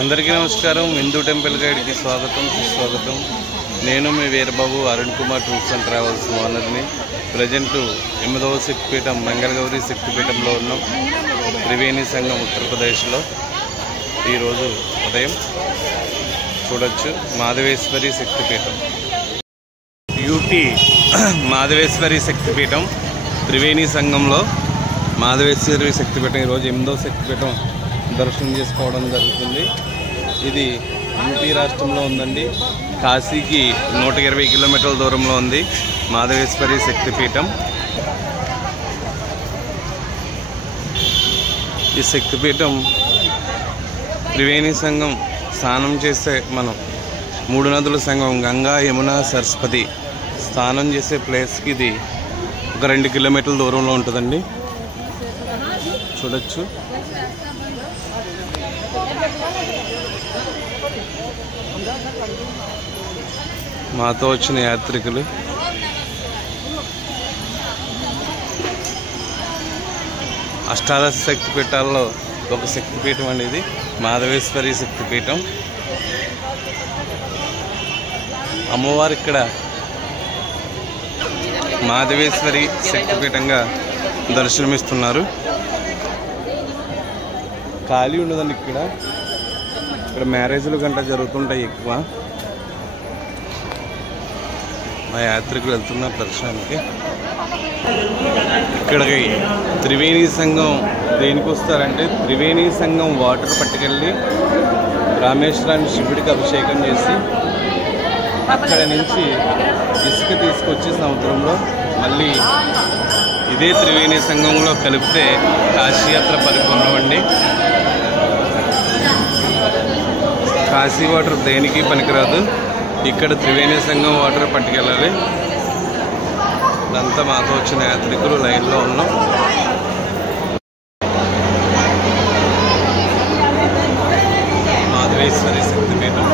అందరికీ నమస్కారం. హిందూ టెంపుల్ గైడ్కి స్వాగతం సుస్వాగతం. నేను మీ Veerababu Arun Kumar tours and travels ఓనర్ని. ప్రజెంట్ 8వ శక్తిపీఠం మంగళగౌరి శక్తిపీఠంలో ఉన్నాం, త్రివేణి సంఘం ఉత్తరప్రదేశ్లో. ఈరోజు ఉదయం చూడొచ్చు మాధవేశ్వరి శక్తిపీఠం, యూపీ మాధవేశ్వరి శక్తిపీఠం త్రివేణి సంఘంలో మాధవేశ్వరి శక్తిపీఠం. ఈరోజు 8వ శక్తిపీఠం దర్శనం చేసుకోవడం జరుగుతుంది. ఇది యూపీ రాష్ట్రంలో ఉందండి. కాశీకి 120 కిలోమీటర్ల దూరంలో ఉంది మాధవేశ్వరి శక్తిపీఠం. ఈ శక్తిపీఠం త్రివేణి సంఘం స్నానం చేసే మనం 3 నదుల సంఘం గంగా, యమున, సరస్వతి స్నానం చేసే ప్లేస్కి ఇది ఒక 2 కిలోమీటర్ల దూరంలో ఉంటుందండి. చూడొచ్చు. మాతో వచ్చిన యాత్రికులు అష్టాదశ శక్తిపీఠాల్లో ఒక శక్తిపీఠం అండి ఇది మాధవేశ్వరి శక్తిపీఠం. అమ్మవారు ఇక్కడ మాధవేశ్వరి శక్తిపీఠంగా దర్శనమిస్తున్నారు. ఖాళీ ఉండదండి ఇక్కడ మ్యారేజ్లు గంట జరుగుతుంటాయి ఎక్కువ. మా యాత్రికులు వెళ్తున్నారు దర్శనానికి. ఇక్కడికి త్రివేణి సంఘం దేనికి వస్తారంటే, త్రివేణి సంఘం వాటర్ పట్టుకెళ్ళి రామేశ్వరాన్ని శివుడికి అభిషేకం చేసి అక్కడ నుంచి ఇసుక తీసుకొచ్చి సముద్రంలో మళ్ళీ ఇదే త్రివేణి సంఘంలో కలిపితే కాశీయాత్ర పరిపూర్ణమండి. కాశీ వాటర్ దేనికి పనికిరాదు, ఇక్కడ త్రివేణి సంఘం వాటర్ పట్టుకెళ్ళాలి. ఇదంతా మాతో వచ్చిన యాత్రికులు లైన్లో ఉన్నాం. మాధవేశ్వరి శక్తిపీఠం.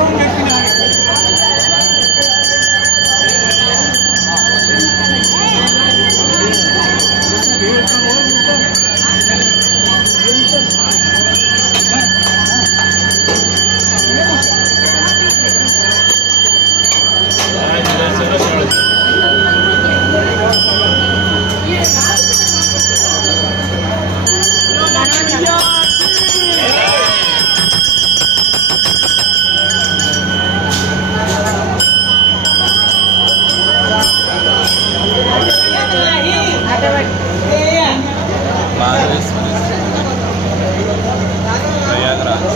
ప్రయాగరాజ్.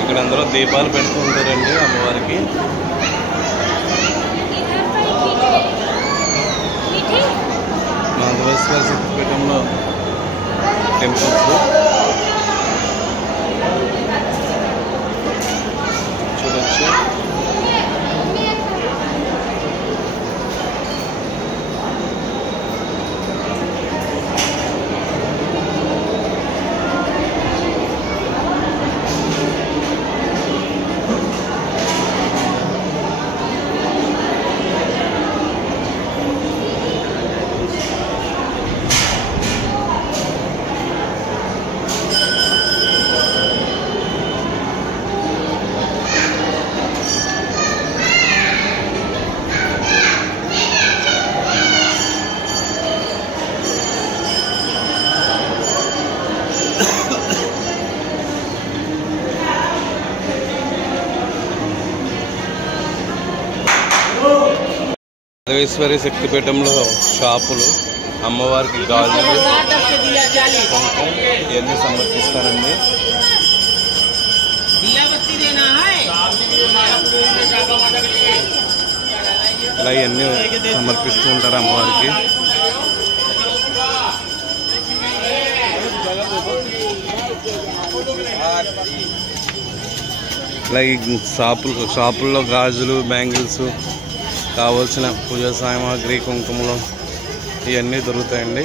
ఇక్కడ అందరూ దీపాలు పెడుతూ ఉంటారండి అమ్మవారికి. మాధవేశ్వర శక్తిపీఠంలో టెంపుల్స్ చూడొచ్చు. మాధవేశ్వరి శక్తిపీఠంలో షాపులు అమ్మవారికి గాజులు, ఇవన్నీ సమర్పిస్తారండి. ఇలా ఇవన్నీ సమర్పిస్తూ ఉంటారు అమ్మవారికి. ఇలా ఈ షాపుల్లో గాజులు, బ్యాంగిల్స్, కావాల్సిన పూజా సామాగ్రి, కుంకుమలు ఇవన్నీ దొరుకుతాయండి.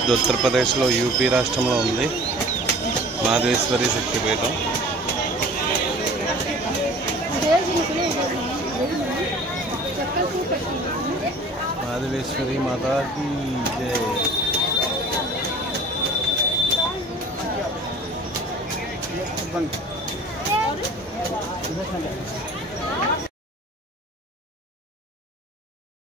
ఇది ఉత్తరప్రదేశ్లో యూపీ రాష్ట్రంలో ఉంది. మాధవేశ్వరి శక్తిపీఠం. మాధవేశ్వరి మాతాకి జై.